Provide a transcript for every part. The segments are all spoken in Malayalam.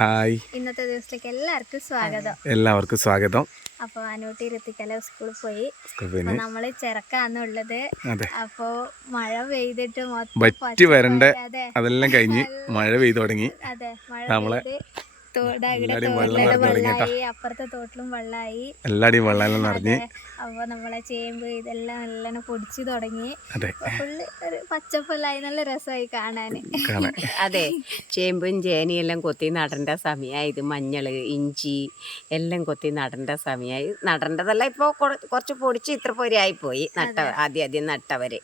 ഹായ്. ഇന്നത്തെ ദിവസത്തിലേക്ക് എല്ലാവർക്കും സ്വാഗതം. എല്ലാവർക്കും സ്വാഗതം. അപ്പോൾ അനൂട്ടി ഇരുത്തിക്കല സ്കൂളിൽ പോയി. നമ്മൾ ചെറുക്കാന്നുള്ളത്. അപ്പോ മഴ പെയ്തിട്ട് വറ്റി. വരണ്ട. അതെ. അതെല്ലാം കഴിഞ്ഞ് മഴ പെയ്തു തുടങ്ങി. അതെ മഴ നമ്മളെ അപ്പുറത്തെ തോട്ടിലും വെള്ളമായി എല്ലാടിയും വെള്ളം നിറഞ്ഞ്. അപ്പൊ നമ്മളെ ചേമ്പ് ഇതെല്ലാം നല്ലോണം പൊടിച്ചു തുടങ്ങി. അതെ. ഫുള്ള് പച്ചപ്പല്ലായി നല്ല രസമായി കാണാന്. അതെ ചേമ്പും ചേനയും എല്ലാം കൊത്തി നടേണ്ട സമയമായി ഇത് മഞ്ഞൾ ഇഞ്ചി എല്ലാം കൊത്തി നടേണ്ട സമയമായി നടേണ്ടതല്ല ഇപ്പോൾ കുറച്ച് പൊടിച്ച് ഇത്ര പോയി നട്ട ആദ്യം ആദ്യം നട്ടവര്.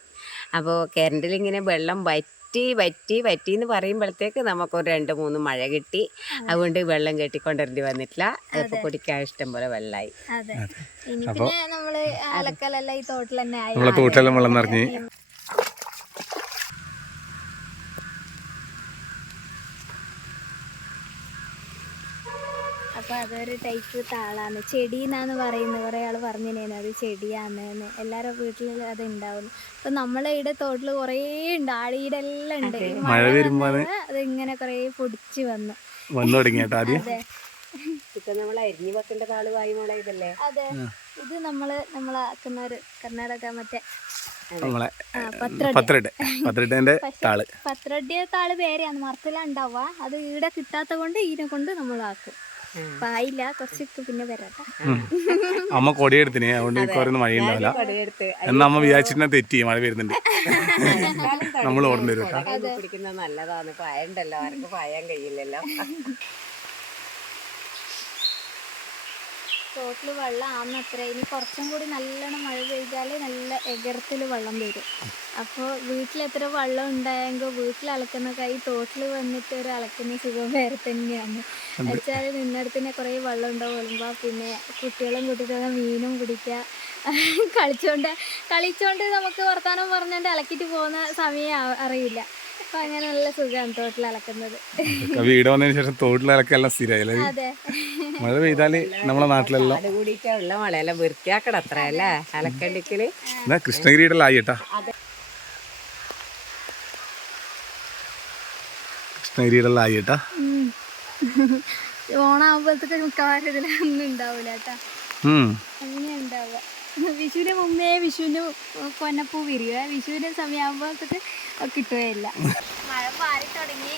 അപ്പോൾ കരണ്ടിൽ ഇങ്ങനെ വെള്ളം വറ്റി വറ്റി വറ്റി എന്ന് പറയുമ്പോഴത്തേക്ക് നമുക്കൊരു രണ്ട് മൂന്ന് മഴ കിട്ടി. അതുകൊണ്ട് വെള്ളം കെട്ടിക്കൊണ്ടിരേണ്ടി വന്നിട്ടില്ല. അതിപ്പോ കുടിക്കാൻ ഇഷ്ടം പോലെ വെള്ളമായി അതെ. ഇനി പിന്നെ നമ്മൾ അലക്കലെല്ലാം ഈ തോട്ടിൽ തന്നെ ആയി. നമ്മളെ തോട്ടിലെല്ലാം വെള്ളം നിറഞ്ഞ് അപ്പൊ അതൊരു ടൈപ്പ് താളാണ് ചെടി എന്നാന്ന് പറയുന്നത് കുറേ ആൾ പറഞ്ഞിരുന്നു അത് ചെടിയാണെന്ന് എന്ന്. വീട്ടിൽ വീട്ടിലും അത് ഉണ്ടാവുന്നു അപ്പൊ നമ്മളെ ഇവിടെ തോട്ടിൽ കുറേ ഉണ്ട് ആളിയുടെ എല്ലാം ഉണ്ട് മഴ വരുമ്പോൾ അത് ഇങ്ങനെ കുറേ പൊടിച്ച് വന്നു. വന്നു തുടങ്ങി ആദ്യം? അതെ. ഇപ്പം നമ്മൾ അരിഞ്ഞു വെക്കേണ്ട താളുവായി മോളെ ഇതല്ലേ? അതെ. ഇത് നമ്മൾ നമ്മളാക്കുന്ന ഒരു കർണാടക മറ്റേ നമ്മളെ താൾ. താൾ പേരെയാണ് മറത്തിലാണ്ടാവുക അത് ഈടെ കിട്ടാത്ത കൊണ്ട് ഇതിനെ കൊണ്ട് നമ്മളാക്കും. അപ്പൊ കുറച്ചിട്ട് പിന്നെ വരാട്ടോ. അമ്മ കൊടിയെടുത്തിന് അതുകൊണ്ട് കുറേ മഴ ഉണ്ടാവില്ല എന്നാ അമ്മ വിചാരിച്ചിട്ട് തെറ്റി മഴ വരുന്നുണ്ട് നമ്മൾ ഓർമ്മ വരും നല്ലതാണ്. പായണ്ടല്ലോ ആർക്കും പായാൻ കഴിയില്ലല്ലോ. തോട്ടിൽ വെള്ളം ആന്നത്ര ഇനി കുറച്ചും കൂടി നല്ലോണം മഴ പെയ്താൽ നല്ല എകരത്തിൽ വെള്ളം വരും. അപ്പോൾ വീട്ടിൽ എത്ര വെള്ളം ഉണ്ടായെങ്കിൽ വീട്ടിൽ അലക്കുന്ന കൈ തോട്ടിൽ വന്നിട്ട് ഒരു അലക്കുന്ന സുഖം വേറെ തന്നെയാണ്. വെച്ചാൽ നിന്നിടത്തിന് കുറേ വെള്ളം ഉണ്ടാവുമ്പോൾ പിന്നെ കുട്ടികളും കൂട്ടിയിട്ട് മീനും പിടിക്കുക കളിച്ചോണ്ട് കളിച്ചോണ്ട് നമുക്ക് വർത്താനം പറഞ്ഞോണ്ട് അലക്കിയിട്ട് പോകുന്ന സമയം അറിയില്ല. അപ്പം അങ്ങനെ നല്ല സുഖമാണ് തോട്ടിൽ അലക്കുന്നത്. വീട് വന്നതിന് ശേഷം തോട്ടിലിറക്കെല്ലാം സ്ഥിരമായി അതെ. മഴ പെയ്താൽ നമ്മളെ നാട്ടിലെല്ലാം അത് കൂടിയിട്ട് ഉള്ള മഴയെല്ലാം വൃത്തിയാക്കണം അത്ര അല്ലേ? അലക്കണ്ടിക്കൽ എന്നാ കൃഷ്ണഗിരിയുടെ ആയി കേട്ടാ. കൃഷ്ണഗിരിയുടെ ആയി കേട്ടാ. ഉം. ഓണാകുമ്പോഴത്തേക്ക് മിക്കവാറും ഇതിലൊന്നും ഉണ്ടാവൂല കേട്ടാ. അങ്ങനെ ഉണ്ടാവുക. വിഷുവിന് മുമ്പേ വിഷുവിന് പൊന്നപ്പൂ വിരിയുക. വിഷുവിന്റെ സമയമാകുമ്പോഴത്തേക്ക് കിട്ടുകയില്ല. മഴ പാറി തുടങ്ങി.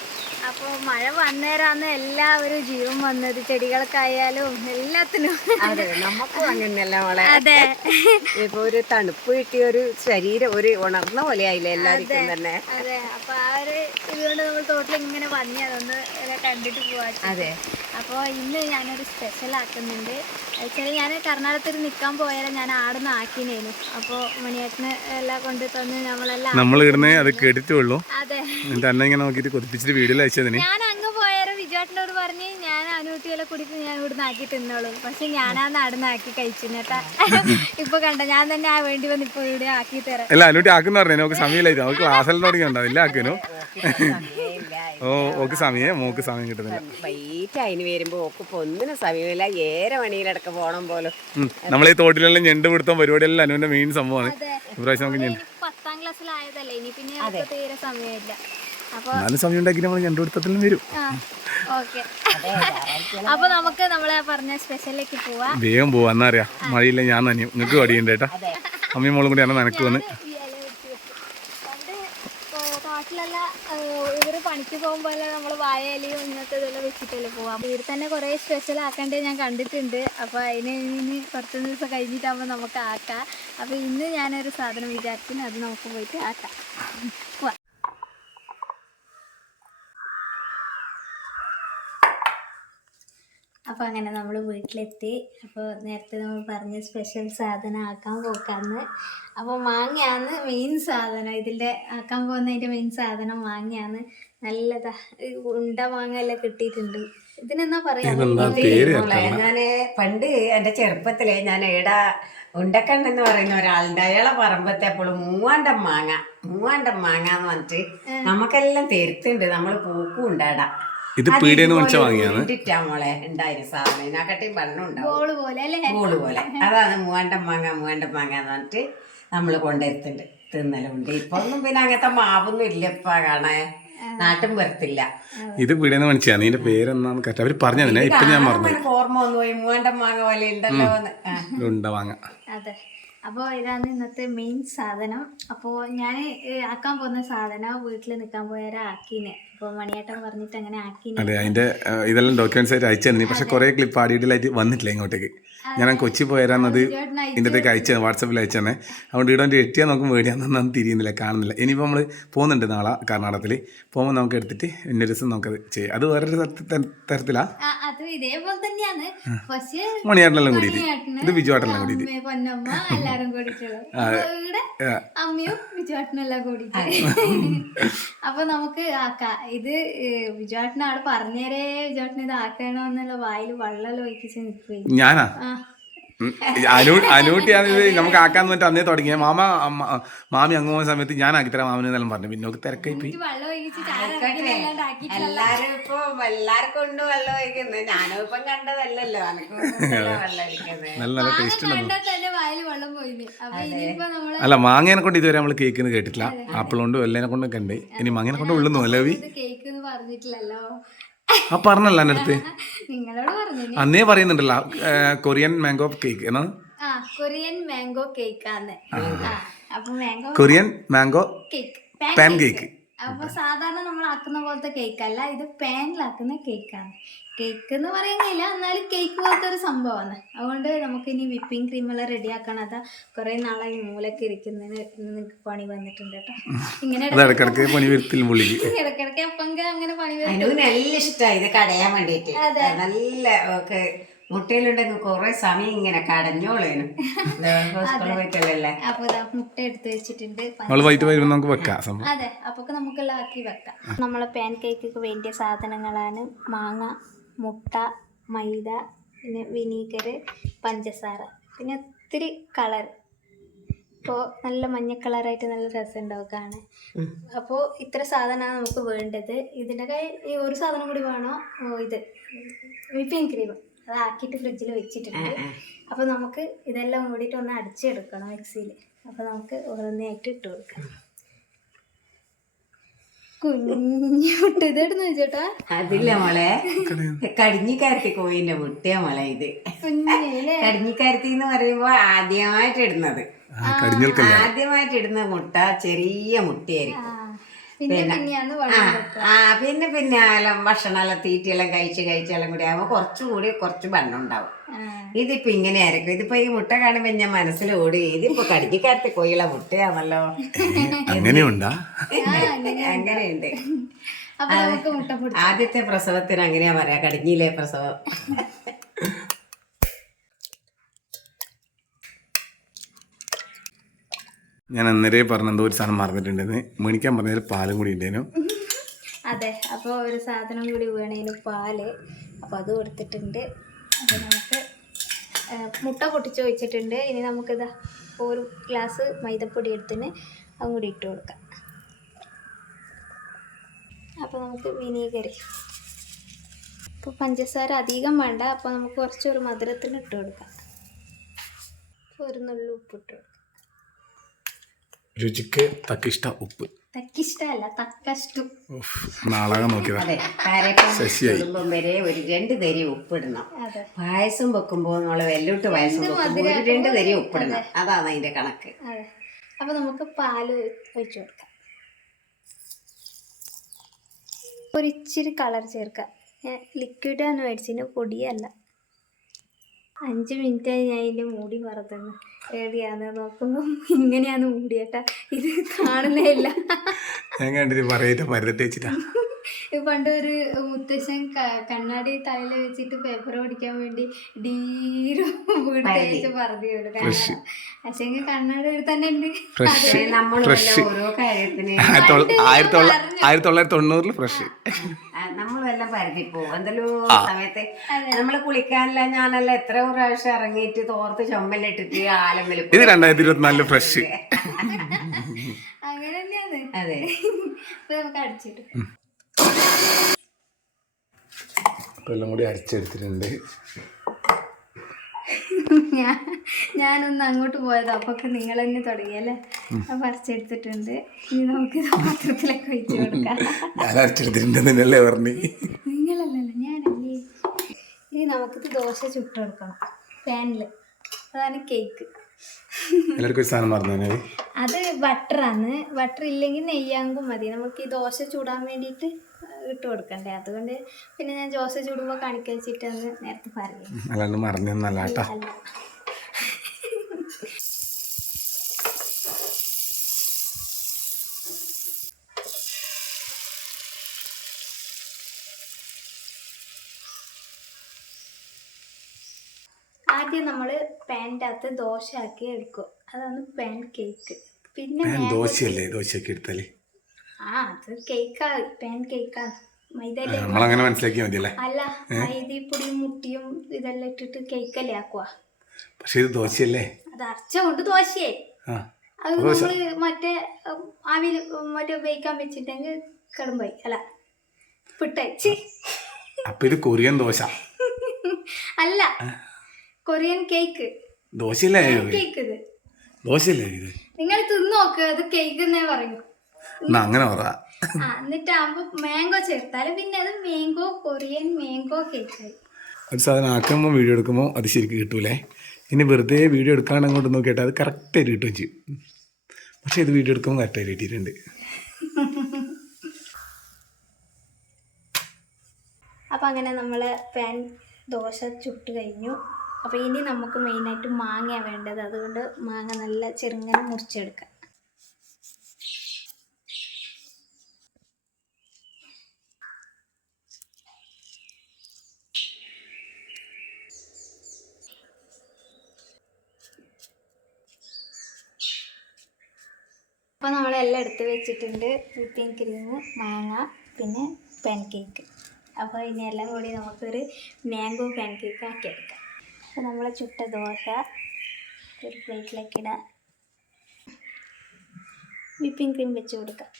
അപ്പോൾ മഴ വന്നേരാന്ന് എല്ലാവരും ജീവൻ വന്നത് ചെടികൾക്കായാലും എല്ലാത്തിനും. അതെ നമുക്കും അങ്ങനെയല്ല മോളെ? അതെ. ഇപ്പൊ ഒരു തണുപ്പ് കിട്ടിയ ഒരു ശരീരം ഒരു ഉണർന്ന പോലെ ആയില്ലേ എല്ലാവർക്കും തന്നെ? അതെ. അപ്പൊ ആ ഒരു ഇതുകൊണ്ട് നമ്മൾ തോട്ടിൽ ഇങ്ങനെ വന്നി അതൊന്ന് കണ്ടിട്ട് പോവാ. അതെ. അപ്പോൾ ഇന്ന് ഞാനൊരു സ്പെഷ്യൽ ആക്കുന്നുണ്ട്. വെച്ചാൽ ഞാൻ കർണാടകത്തിൽ നിൽക്കാൻ പോയാലും ഞാൻ ആടുന്ന് ആക്കിനേനു അപ്പോൾ മണിയേട്ടന് എല്ലാം കൊണ്ട് തന്ന് നമ്മളെല്ലാം നമ്മൾ ഇടുന്നേ അത് കെടുത്തുള്ളൂ അതെ. എന്നെ ഇങ്ങനെ നോക്കിയിട്ട് കൊതിപ്പിച്ചിട്ട് വീഡിയോ അയച്ചതിന്. ഞാൻ അങ്ങ് പോയാലും വിജുവേട്ടനോട് പറഞ്ഞ് ഞാൻ അനുകുട്ടികളെ കൂടിയിട്ട് ഞാൻ ഇവിടുന്ന് ആക്കി തിന്നോളൂ. പക്ഷെ ഞാനാ നാടുന്ന് ആക്കി കഴിച്ചു കേട്ടാ. ഇപ്പൊ കണ്ട ഞാൻ തന്നെ ആ വേണ്ടി വന്ന് ഇപ്പൊ ഇവിടെ ആക്കി തരാം. അല്ല അല്ലൂട്ടി ആക്കുന്ന പറഞ്ഞു. നമുക്ക് സമയമില്ലായിരുന്നു നമുക്ക് ക്ലാസ്സെല്ലാം തുടങ്ങിയുണ്ടോ ഇല്ല ആക്കിനു. സമയമില്ല ഓ ഓക്ക് സമയം മോക്ക് സമയം കിട്ടുന്നില്ല. വൈകിട്ട് അതിന് വരുമ്പോ ഓക്കിപ്പോ ഒന്നിനും സമയമില്ല. ഏറെ മണിയിലടക്കം പോണം പോലും. നമ്മൾ ഈ തോട്ടിലെല്ലാം ഞണ്ട് പിടുത്തം പരിപാടിയെല്ലാം അനുവിന്റെ മെയിൻ സംഭവമാണ്. ഇപ്രാവശ്യം നമുക്ക് ഞണ്ട് പത്താം ക്ലാസ്സിലായതല്ലേ? ഇനി പിന്നെ തീരെ സമയമില്ല. എന്നാലും സമയം ഉണ്ടാക്കി നമ്മൾ ഞണ്ട് പിടുത്തത്തിലും വരും. അപ്പൊ നമുക്ക് നമ്മളെ പറഞ്ഞ സ്പെഷ്യലേക്ക് പോവാ. വേഗം പോവാ എന്നാ അറിയാം? മഴയില്ല ഞാൻ നനയും. നിങ്ങൾക്ക് വടിയുണ്ട് കേട്ടാ അമ്മയും മോളും കൂടി ആണ് നനക്ക് വന്ന് ഈ ഇല വെച്ച് വെക്കും. പണ്ട് ഏ, കാട്ടിലെല്ലാം ഏ, ഇവർ പണിക്ക് പോകുമ്പോൾ നമ്മൾ വായയിലയും ഇങ്ങനത്തെ ഇതെല്ലാം വെച്ചിട്ടല്ലേ പോവാം? ഇവർ തന്നെ കുറേ സ്പെഷ്യൽ ആക്കേണ്ടത് ഞാൻ കണ്ടിട്ടുണ്ട്. അപ്പോൾ അതിന് ഇനി കുറച്ച് ദിവസം കഴിഞ്ഞിട്ടാകുമ്പോൾ നമുക്ക് ആക്കാം. അപ്പോൾ ഇന്ന് ഞാനൊരു സാധനം വിചാരിക്കുന്നു അത് നമുക്ക് പോയിട്ട് ആക്കാം. പോവാം. അപ്പോൾ അങ്ങനെ നമ്മൾ വീട്ടിലെത്തി. അപ്പോൾ നേരത്തെ നമ്മൾ പറഞ്ഞ സ്പെഷ്യൽ സാധനം ആക്കാൻ പോക്കാന്ന്. അപ്പോൾ മാങ്ങയാണ് മെയിൻ സാധനം. ഇതിന്റെ ആക്കാൻ പോകുന്നതിന്റെ മെയിൻ സാധനം മാങ്ങയാണ്. നല്ലതാ. ഈ ഉണ്ട മാങ്ങ കിട്ടിയിട്ടുണ്ട്. ഇതിനെന്നാ പറയാ? ഞാൻ പണ്ട് എന്റെ ചെറുപ്പത്തിലെ ഞാൻ ഏടാ ഉണ്ടക്കണ്ണെന്ന് പറയുന്ന ഒരാളുണ്ട്. അയാളെ പറമ്പത്തെ അപ്പോൾ മൂവാണ്ടം മാങ്ങ മൂവാണ്ടം മാങ്ങ എന്ന് പറഞ്ഞിട്ട് നമുക്കെല്ലാം തെരുത്തുണ്ട്. നമ്മൾ പൂക്കും ഉണ്ടാടാ. ഇത് പീടിയെന്ന് മേടിച്ച വാങ്ങിയാണ് മോളെ ഉണ്ടായിരുന്നു സാധനം. ഇതിനെക്കാട്ടി വണ്ണം ഉണ്ടാവും. പോലെ പോലെ. അതാണ് മൂവാണ്ടം മാങ്ങ മൂവാണ്ടം മാങ്ങ എന്ന് പറഞ്ഞിട്ട് നമ്മൾ കൊണ്ടുവരുത്തുണ്ട് തിന്നലുണ്ട്. ഇപ്പൊ ഒന്നും പിന്നെ അങ്ങനത്തെ മാവൊന്നും ഇല്ലപ്പാ കാണാൻ. നാട്ടും വരത്തില്ല. ഇത് പീടിയെന്ന് മേടിച്ചാ നിന്റെ പേരെന്നാന്ന് കറക്റ്റ്. അവർ പറഞ്ഞു തന്നെ. ഇപ്പൊ ഞാൻ മറന്നു ഓർമ്മ വന്നു പോയി. മൂവാണ്ടം മാങ്ങ പോലെ ഉണ്ടല്ലോ ഉണ്ട വാങ്ങ അതെ. അപ്പോൾ ഇതാണ് ഇന്നത്തെ മെയിൻ സാധനം. അപ്പോൾ ഞാൻ ആക്കാൻ പോകുന്ന സാധനം വീട്ടിൽ നിൽക്കാൻ പോയാൽ ആക്കീനെ അതെ അതിന്റെ ഇതെല്ലാം ഡോക്യുമെന്റ്സ് ആയിട്ട് അയച്ചു തന്നെ പക്ഷെ കുറെ ക്ലിപ്പ് ആയിട്ട് വന്നിട്ടില്ല ഇങ്ങോട്ടേക്ക്. ഞാൻ കൊച്ചി പോയരാന്നത് ചേട്ടൻ ഇതിന്റെ അകത്തേക്ക് അയച്ചു വാട്സപ്പിൽ അയച്ചു തന്നെ അതുകൊണ്ട് വന്നിട്ട് എട്ടിയാൽ നമുക്ക് മേടിയാന്നൊന്നും തിരിയുന്നില്ല കാണുന്നില്ല. ഇനിയിപ്പോൾ നമ്മൾ പോകുന്നുണ്ട് നാളെ കർണാടകത്തിൽ പോകുമ്പോൾ നമുക്ക് എടുത്തിട്ട് ഇന്ന ദിവസം നമുക്കത് ചെയ്യാം. അത് വേറൊരു തരത്തിലാണ് ത- തരത്തിലാ? ആ, ഇതേപോലെ തന്നെയാണ്. പക്ഷേ മണിയാട്ടെല്ലാം കൂടിയിട്ട്. മണിയേട്ടന് ഇത് ബിജുവാട്ടെല്ലാം കൂടിയിട്ട്. കൂടി. അമ്മയും ബിജുവാട്ടനെല്ലാം കൂടിയിട്ട്. അപ്പൊ നമുക്ക് ഇത് ബിജുവാട്ടൻ ആൾ പറഞ്ഞേരേ ബിജുവാട്ടൻ ഇത് ആക്കണോന്നുള്ള വായിൽ വെള്ളം ഒഴിക്കിച്ച് നിൽക്കുകയും ഞാനാ. അനു അനൂട്ടിയാണ് ഇത് നമുക്ക് ആക്കാന്ന് പറഞ്ഞിട്ട് അന്നേ തുടങ്ങിയ മാമ മാമി അങ്ങ് പോകുന്ന സമയത്ത് ഞാൻ ആക്കിത്തരാം മാമന് എന്നെല്ലാം പറഞ്ഞു. പിന്നെ നമുക്ക് തിരക്കായി പോയി. എല്ലാരും ഇപ്പൊ എല്ലാവർക്കും ഉണ്ട് വെള്ളം ഒഴിക്കുന്നത്. ഞാനും ഇപ്പം കണ്ടതല്ലല്ലോ. അനക്ക് വെള്ളം ഒഴിക്കുന്നത്. നല്ല നല്ല ടേസ്റ്റ് അല്ല മാങ്ങേനെ കൊണ്ട് ഇതുവരെ നമ്മൾ കേക്ക് കേട്ടിട്ടില്ല. ആപ്പിൾ കൊണ്ട് എല്ലാം കൊണ്ടൊക്കെ ഉണ്ട്. ഇനി മാങ്ങേനെ കൊണ്ട് ഉള്ളുന്നു അല്ലേ ഇത് കേക്ക് എന്ന് പറഞ്ഞിട്ടില്ലല്ലോ. ആ പറഞ്ഞല്ല എന്റെ അടുത്ത് നിങ്ങളോട് പറഞ്ഞു അന്നേ പറയുന്നുണ്ടല്ലോ കൊറിയൻ മാംഗോ കേക്ക്. എന്നാ? ആ കൊറിയൻ മാംഗോ കേക്ക് ആണ് അപ്പൊ mango Korean mango cake. Pan cake. അപ്പൊ സാധാരണ നമ്മൾ ആക്കുന്ന പോലത്തെ കേക്ക് അല്ല ഇത് പാനിലാക്കുന്ന കേക്കാണ്. കേക്ക് എന്ന് പറയുന്നില്ല എന്നാലും കേക്ക് പോലത്തെ ഒരു സംഭവമാണ്. അതുകൊണ്ട് നമുക്ക് ഇനി വിപ്പിംഗ് ക്രീം എല്ലാം റെഡി ആക്കണം അതാ കുറെ നാളായി മൂലൊക്കെ ഇരിക്കുന്നതിന് നിങ്ങൾക്ക് പണി വന്നിട്ടുണ്ട് കേട്ടോ. ഇങ്ങനെ ഇടക്കിടക്ക് അങ്ങനെ പണി അനുവിന് നല്ല ഇഷ്ടമായി ഇത് കടയാൻ വേണ്ടിട്ട് നല്ല ഓക്കെ മുട്ടയിലുണ്ടെങ്കിൽ കുറെ സമയം ഇങ്ങനെ കടഞ്ഞോളേനു. അപ്പൊ മുട്ട എടുത്ത് വെച്ചിട്ടുണ്ട്. നമുക്ക് വെക്കാം അതെ അപ്പൊ നമുക്കെല്ലാം ആക്കി വെക്കാം. നമ്മളെ പാൻ കേക്ക് വേണ്ടിയ സാധനങ്ങളാണ് മാങ്ങ മുട്ട മൈദ പിന്നെ വിനീഗർ പഞ്ചസാര. പിന്നെ ഒത്തിരി കളർ. ഇപ്പോൾ നല്ല മഞ്ഞ കളറായിട്ട് നല്ല രസം ഉണ്ടാവും കാണാൻ അപ്പോൾ ഇത്ര സാധനമാണ് നമുക്ക് വേണ്ടത്. ഇതിന്റെ ഈ ഒരു സാധനം കൂടി വേണോ? ഓ, ഇത്. വിപ്പിംഗ് ക്രീം അത് ആക്കിയിട്ട് ഫ്രിഡ്ജിൽ വെച്ചിട്ടുണ്ട്. അപ്പോൾ നമുക്ക് ഇതെല്ലാം കൂടിയിട്ട് ഒന്ന് അടിച്ചെടുക്കണം മിക്സിയിൽ അപ്പോൾ നമുക്ക് ഓരോന്നായിട്ട് ഇട്ട് കൊടുക്കാം. കുഞ്ഞുട്ട് ഇതെടുന്ന് വെച്ചോട്ടാ? അതില്ല മോളെ. കടിഞ്ഞിക്കാരത്തി കോയിന്റെ വിട്ടിയ മോളെ ഇത്. കടിഞ്ഞിക്കാരത്തിന്ന് കടിഞ്ഞിക്കാരത്തി എന്ന് പറയുമ്പോ ആദ്യമായിട്ട് ഇടുന്നത് ആദ്യമായിട്ട് ഇടുന്ന മുട്ട ചെറിയ മുട്ടയായിരിക്കും. ആ പിന്നെ പിന്നെ എല്ലാം ഭക്ഷണമെല്ലാം തീറ്റയെല്ലാം കഴിച്ച് കഴിച്ചെല്ലാം കൂടി ആകുമ്പോൾ കുറച്ചുകൂടി കുറച്ച് ബണ്ണുണ്ടാവും ഉണ്ടാവും. ഇതിപ്പോ ഇങ്ങനെ ആയിരിക്കും. ഇതിപ്പോ ഈ മുട്ട കാണുമ്പോ ഞാൻ മനസ്സിൽ ഓടി ഇതിപ്പോ കടിക്കാത്ത കോയില മുട്ടയാണല്ലോ. അങ്ങനെയുണ്ടാ? ആദ്യത്തെ പ്രസവത്തിന് അങ്ങനെയാ പറയാ കടിഞ്ഞിലെ പ്രസവം. ഞാൻ അന്നേരെ എന്തോ ഒരു സാധനം മറന്നിട്ടുണ്ടെന്ന് മേടിക്കാൻ പറഞ്ഞതിൽ പാലും കൂടി ഉണ്ടേനു അതെ അപ്പോൾ ഒരു സാധനം കൂടി വേണേലും പാൽ. അപ്പോൾ അത് കൊടുത്തിട്ടുണ്ട്. അപ്പോൾ നമുക്ക് മുട്ട പൊട്ടിച്ച് വെച്ചിട്ടുണ്ട്. ഇനി നമുക്കിതാ ഒരു ഗ്ലാസ് മൈദപ്പൊടി എടുത്തിന് അതും കൂടി ഇട്ട് കൊടുക്കാം. അപ്പോൾ നമുക്ക് വിനീഗർ ഇപ്പോൾ പഞ്ചസാര അധികം വേണ്ട. അപ്പോൾ നമുക്ക് കുറച്ചൊരു മധുരത്തിന് ഇട്ട് കൊടുക്കാം. ഒരു നുള്ളു ഉപ്പ് ഇട്ട് കൊടുക്കാം. രുചിക്ക് തക്കിഷ്ട ഉപ്പ്. തക്കിഷ്ടമല്ല തക്കഷ്ടു. നാളാകാൻ നോക്കിയതാ. ശശിയായി. വരെ ഒരു രണ്ട് തരി ഉപ്പിടണം. അതെ. പായസം വെക്കുമ്പോൾ നമ്മൾ വെല്ലോട്ട് പായസം വെക്കുമ്പോൾ ഒരു രണ്ട് തരി ഉപ്പിടണം. അതാണ് അതിന്റെ കണക്ക്. അപ്പൊ നമുക്ക് പാൽ ഒഴിച്ചു കൊടുക്കാം. ഒരിച്ചിരി കളർ ചേർക്കാം. ഞാൻ ലിക്വിഡാണ് മേടിച്ചതിന് പൊടിയല്ല. അഞ്ച് മിനിറ്റായി ഞാൻ ഇതിന്റെ മൂടി വറുതെന്ന് എവിടെയാന്ന് നോക്കുമ്പോൾ ഇങ്ങനെയാണ് മൂടിയേട്ടാ. ഇത് കാണുന്നേ ഇല്ല ഞാൻ കണ്ടിട്ട് പറയട്ടെ പരതട്ട് വെച്ചിട്ടാ. പണ്ട് ഒരു മുത്തശ്ശൻ കണ്ണാടി തലയിൽ വെച്ചിട്ട് പേപ്പർ പഠിക്കാൻ വേണ്ടി ഡീരും തേച്ച് പറഞ്ഞു പക്ഷേ കണ്ണാടി ഒരു തന്നെ ഉണ്ട്. നമ്മൾ ആയിരത്തി തൊള്ള- ആയിരത്തി തൊള്ള- ആയിരത്തി തൊള്ളായിരത്തി തൊണ്ണൂറിൽ ഫ്രഷ്. നമ്മളും എല്ലാം പരിധി എന്തെല്ലോ സമയത്ത് നമ്മൾ കുളിക്കാനല്ല ഞാനല്ല എത്ര പ്രാവശ്യം ഇറങ്ങിയിട്ട് തോർത്ത് ചുമലിട്ടിട്ട് ആലമ്പലം ഇത് രണ്ടായിരത്തി ഇരുപത്തിനാലിൽ ഫ്രഷ് അങ്ങനെ തന്നെയാണ് അതെ. ഇപ്പൊ നമുക്ക് അടിച്ചിട്ട്. എല്ലാം കൂടി അരച്ചെടുത്തിട്ടുണ്ട്. ഞാൻ ഞാനൊന്ന് അങ്ങോട്ട് പോയത്. അപ്പൊ നിങ്ങൾ തന്നെ തുടങ്ങിയല്ലേ പറിച്ചെടുത്തിട്ടുണ്ട്. ഇനി നമുക്ക് പാത്രത്തിലൊക്കെ വെച്ച് കൊടുക്കാം. ഞാൻ അരച്ചെടുത്തിട്ടുണ്ടെന്നല്ലേ പറഞ്ഞു. നിങ്ങളല്ലല്ലോ ഞാനല്ലേ? ഇനി നമുക്കിത് ദോശ ചുട്ടെടുക്കണം പാനിൽ അതാണ് കേക്ക്. എല്ലാവർക്കും ഒരു സാധനം അത് ബട്ടറാണ്. ബട്ടർ ഇല്ലെങ്കിൽ നെയ്യാങ്കും മതി. നമുക്ക് ഈ ദോശ ചൂടാൻ വേണ്ടിയിട്ട് ഇട്ട് കൊടുക്കണ്ടേ? അതുകൊണ്ട് പിന്നെ ഞാൻ ദോശ ചൂടുമ്പോൾ കാണിക്കാൻ വെച്ചിട്ടാണ് നേരത്തെ പറഞ്ഞു അല്ലാണ്ട് മറന്നല്ല കേട്ടാ അല്ല ആദ്യം നമ്മൾ പാന്റെ അകത്ത് ദോശ ആക്കി എടുക്കും. അതാണ് പാൻ കേക്ക്. പിന്നെ ദോശയല്ലേ? ദോശയൊക്കെ എടുത്താൽ? ആ അത് കേക്കാ. പാൻ കേക്കാണ് നമ്മളങ്ങനെ മനസ്സിലാക്കിയാൽ മതിയല്ലേ? അല്ല മൈദപ്പൊടിയും മുട്ടിയും ഇതെല്ലാം ഇട്ടിട്ട് കേക്കല്ലേ ആക്കുക പക്ഷെ ഇത് ദോശയല്ലേ? അത് അരച്ച കൊണ്ട് ദോശയായി ആ. അത് നമ്മൾ മറ്റേ ആവിയിൽ മറ്റേ ഉപയോഗിക്കാൻ വെച്ചിട്ടെങ്കിൽ കടുമ്പായി. അല്ല പിട്ടായി ഛി. അപ്പൊ ഇത് കൊറിയൻ ദോശ. അല്ല കൊറിയൻ കേക്ക്. ദോശയല്ലേ? ഇത്? കേക്ക് ഇത് ദോശയല്ലേ ഇത്? നിങ്ങൾ തിന്നു നോക്ക് അത് കേക്ക് എന്നേ പറയൂ. എന്നാ അങ്ങനെ പറ. ആ എന്നിട്ടാകുമ്പോ മാംഗോ ചേർത്താൽ പിന്നെ അത് മാംഗോ കൊറിയൻ മാംഗോ കേക്ക്. ഒരു സാധനം ആക്കുമ്പോൾ വീഡിയോ എടുക്കുമ്പോൾ അത് ശരിക്കും കിട്ടൂലേ? ഇനി വെറുതെ വീഡിയോ എടുക്കാൻ അങ്ങോട്ട് നോക്കിയിട്ട് അത് കറക്റ്റായിട്ട് കിട്ടുകയും ചെയ്യും. പക്ഷേ ഇത് വീഡിയോ എടുക്കുമ്പോൾ കറക്റ്റായിട്ട് കിട്ടിയിട്ടുണ്ട്. അപ്പം അങ്ങനെ നമ്മൾ പാൻ ദോശ ചുട്ട് കഴിഞ്ഞു. അപ്പോൾ ഇനി നമുക്ക് മെയിനായിട്ട് മാങ്ങയാണ് വേണ്ടത്. അതുകൊണ്ട് മാങ്ങ നല്ല ചെറുങ്ങനെ മുറിച്ചെടുക്കാം. അപ്പോൾ നമ്മളെല്ലാം എടുത്ത് വെച്ചിട്ടുണ്ട്. വിപ്പിംഗ് ക്രീം മാങ്ങ പിന്നെ പാൻ കേക്ക് അപ്പോൾ ഇനി എല്ലാം കൂടി നമുക്കൊരു മാംഗോ പാൻ കേക്ക് ആക്കിയെടുക്കാം അപ്പോൾ നമ്മൾ ചുട്ട ദോശ ഒരു പ്ലേറ്റിലേക്ക് ഇടാം. വിപ്പിംഗ് ക്രീം വെച്ച് കൊടുക്കാം.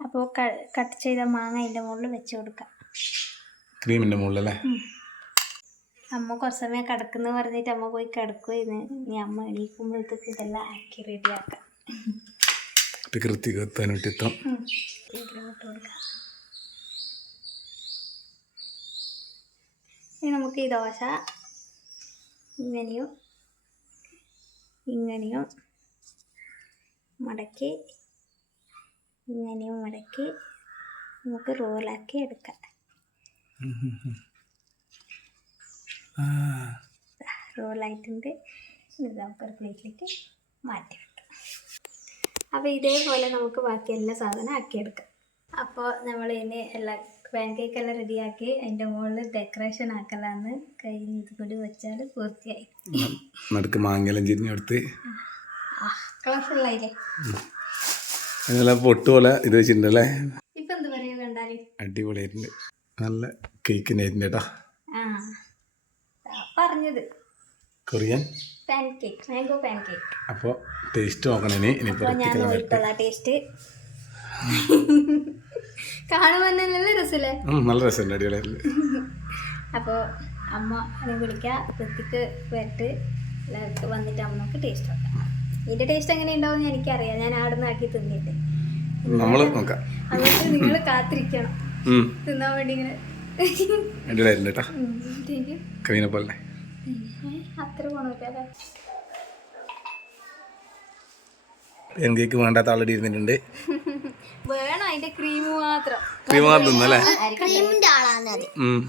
അപ്പോൾ കട്ട് ചെയ്ത മാങ്ങ അതിന്റെ മുകളിൽ വെച്ച് കൊടുക്കാം. ക്രീമിന്റെ മുകളിലല്ലേ? അമ്മ കുറച്ച് സമയം കിടക്കുന്ന പറഞ്ഞിട്ട് അമ്മ പോയി കിടക്കുമായിരുന്നു ഇനി അമ്മ എണീക്കുമ്പോഴത്തേക്ക് ഇതെല്ലാം ആക്കി റെഡിയാക്കാം. കൃത്യം കൊടുക്കാം. ഇനി നമുക്ക് ഈ ദോശ ഇങ്ങനെയും ഇങ്ങനെയും മടക്കി ഇങ്ങനെയും മടക്കി നമുക്ക് റോളാക്കി എടുക്കാം. റോളായിട്ടുണ്ട് ഇത് നമുക്കൊരു പ്ലേറ്റിലേക്ക് മാറ്റി വെക്കാം. അപ്പോൾ ഇതേപോലെ നമുക്ക് ബാക്കി എല്ലാ സാധനം ആക്കിയെടുക്കാം. അപ്പോൾ നമ്മൾ ഇനി എല്ലാ പാൻ കേക്ക് എല്ലാം റെഡിയാക്കി അതിന്റെ മുകളിൽ ഡെക്കറേഷൻ ആക്കലാന്ന് കഴിഞ്ഞ് ഇത് കൂടി വെച്ചാൽ പൂർത്തിയായി. നടുക്ക് മാങ്ങയെല്ലാം ചിരിഞ്ഞെടുത്ത് ആ കളർഫുള്ളായില്ലേ? അതിനെല്ലാം പൊട്ട് പോലെ ഇത് വെച്ചിട്ടുണ്ടല്ലേ? ഇപ്പം എന്ത് പറയുക കണ്ടാൽ അടിപൊളിയായിട്ടുണ്ട്. നല്ല കേക്കിനായിട്ടുണ്ട് കേട്ടോ. പറഞ്ഞത്. Korean? Pan cake mango pan cake അപ്പോൾ ടേസ്റ്റ് നോക്കണേ ഇനി. ടേസ്റ്റ്. കാണുമ്പോൾ നല്ല രസമല്ലേ നല്ല രസമുണ്ട് അടിപൊളിയായിട്ടുണ്ട്. അപ്പോൾ അമ്മ എന്നെ വിളിക്കുക വൃത്തിക്ക് വരട്ട് വന്നിട്ട് അമ്മയ്ക്ക് ടേസ്റ്റ് നോക്കാം. ഇതിന്റെ ടേസ്റ്റ് എങ്ങനെ ഉണ്ടാവും എനിക്കറിയാം ഞാൻ അവിടെ നിന്ന് ആക്കി തിന്നിട്ട്. നമ്മൾ നോക്കാം. എന്നിട്ട് നിങ്ങൾ കാത്തിരിക്കണം. തിന്നാൻ വേണ്ടി ഇങ്ങനെ. അടിപൊളിയായിട്ടുണ്ട് കേട്ടോ. കവിനെ പോലെ അത്ര ഗുണമില്ല പെൺകേക്ക് കേക്ക് വേണ്ടാത്ത ആൾറെഡി ഇരുന്നിട്ടുണ്ട് വേണം അതിന്റെ ക്രീം മാത്രം. ക്രീം മാത്രം തിന്നല്ലേ? ഉം.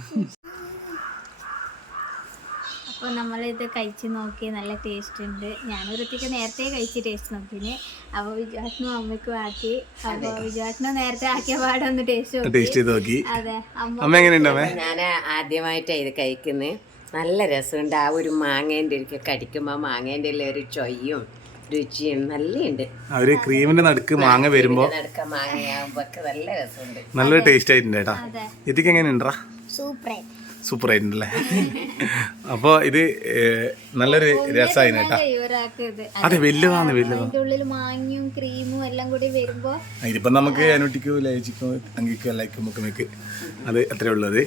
അപ്പോൾ നമ്മളിത് കഴിച്ച് നോക്കി നല്ല ടേസ്റ്റ് ഉണ്ട്. ഞാൻ ഒരുത്തേക്ക് നേരത്തെ കഴിച്ച് ടേസ്റ്റ് നോക്കിന് അപ്പോൾ വിജുവാട്ടിനും അമ്മയ്ക്കും ആക്കി അപ്പോൾ വിജുവാട്ടിനും നേരത്തെ ആക്കിയ പാടൊന്ന് ടേസ്റ്റ് നോക്കി. ടേസ്റ്റ് ചെയ്ത് നോക്കി. അതെ അമ്മ എങ്ങനെയുണ്ട് ഞാൻ ആദ്യമായിട്ടാണ് ഇത് കഴിക്കുന്നത് നല്ല രസമുണ്ട്. ആ ഒരു മാങ്ങേന്റെ ഒരിക്കൽ കടിക്കുമ്പോൾ മാങ്ങേന്റെ ഒരു ചൊയ്യും. രുചിയും നല്ലുണ്ട് ഒരു ക്രീമിന്റെ നടുക്ക് മാങ്ങ വരുമ്പോ നടക്ക ഒക്കെ നല്ല രസമുണ്ട്. നല്ല ടേസ്റ്റ് ആയിട്ടുണ്ട് കേട്ടാ. ഇതിക്ക് എങ്ങനെയുണ്ടാ? Super super ആയിട്ടുണ്ടല്ലേ? അപ്പോൾ ഇത് നല്ലൊരു രസമായി കേട്ടാ. അതെ വലുതാണ് വലുതാണ്. ഇതിപ്പം നമുക്ക് അനുട്ടിക്കോ ലയിച്ചിക്കോ അങ്കിക്കോ അത് അത്രേ ഉള്ളത്.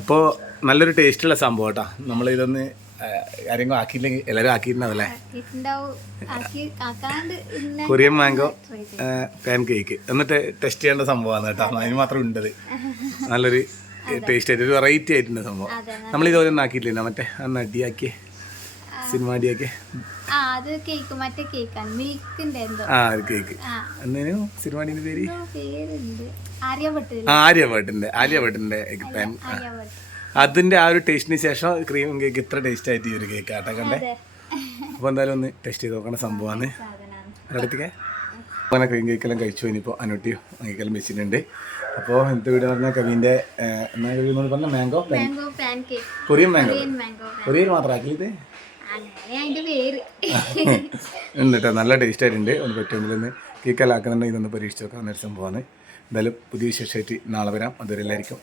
അപ്പോൾ നല്ലൊരു ടേസ്റ്റുള്ള സംഭവം കേട്ടാ. നമ്മൾ ഇതൊന്ന് ആരെങ്കിലും ആക്കിയില്ലെങ്കിൽ എല്ലാവരും ആക്കിയിട്ടുണ്ടാവല്ലേ കൊറിയൻ മാംഗോ പാൻ കേക്ക് എന്നിട്ട് ടെസ്റ്റ് ചെയ്യേണ്ട സംഭവമാണ് കേട്ടോ. അതിന് മാത്രം ഉണ്ടത്. നല്ലൊരു ടേസ്റ്റ് ആയിട്ട് ഒരു വെറൈറ്റി ആയിട്ടുണ്ട് സംഭവം. നമ്മൾ ഇതുപോലെ ഒന്നും ആക്കിയിട്ടില്ല മറ്റേ അന്ന് അടിയാക്കിയ സിനിമ അടിയാക്കിയ. അത് കേക്ക് മറ്റേ കേക്കാണ് മിൽക്കിന്റെ ആ ഒരു കേക്ക് എന്നേനും സിനിമാടിന്റെ പേര്? എന്തോ പേരുണ്ട്. ആര്യഭട്ടിൽ ആ ആര്യഭട്ടിന്റെ ആര്യഭട്ടിന്റെ പാൻ അതിന്റെ ആ ഒരു ടേസ്റ്റിന് ശേഷം ക്രീം കേക്ക് ഇത്ര ടേസ്റ്റ് ആയിട്ട് ഈ ഒരു കേക്ക് ആട്ടെ കണ്ടേ? അപ്പൊ അപ്പോൾ എന്തായാലും ഒന്ന് ടേസ്റ്റ് ചെയ്ത് നോക്കണ സംഭവമാണ് അടുത്തേക്ക്? അങ്ങനെ ക്രീം കേക്കെല്ലാം കഴിച്ചു ഇനിയിപ്പോൾ അനോട്ടി കേക്കെല്ലാം വെച്ചിട്ടുണ്ട്. അപ്പോൾ ഇന്നത്തെ വീട് പറഞ്ഞാൽ കവിന്റെ എന്നാ കവി എന്ന് പറഞ്ഞാൽ mango mango pan cake Korean mango Korean മാത്രമാക്കി ഇത്? ഉണ്ട് കേട്ടോ നല്ല ടേസ്റ്റ് ആയിട്ടുണ്ട്. ഒന്ന് പറ്റുമെങ്കിൽ ഒന്ന് കേക്കെല്ലാം ആക്കുന്നുണ്ടെങ്കിൽ ഇതൊന്ന് പരീക്ഷിച്ച് നോക്കാൻ ഒരു സംഭവമാണ് എന്തായാലും പുതിയ വിശേഷമായിട്ട് നാളെ വരാം. അതുവരെ എല്ലാവർക്കും.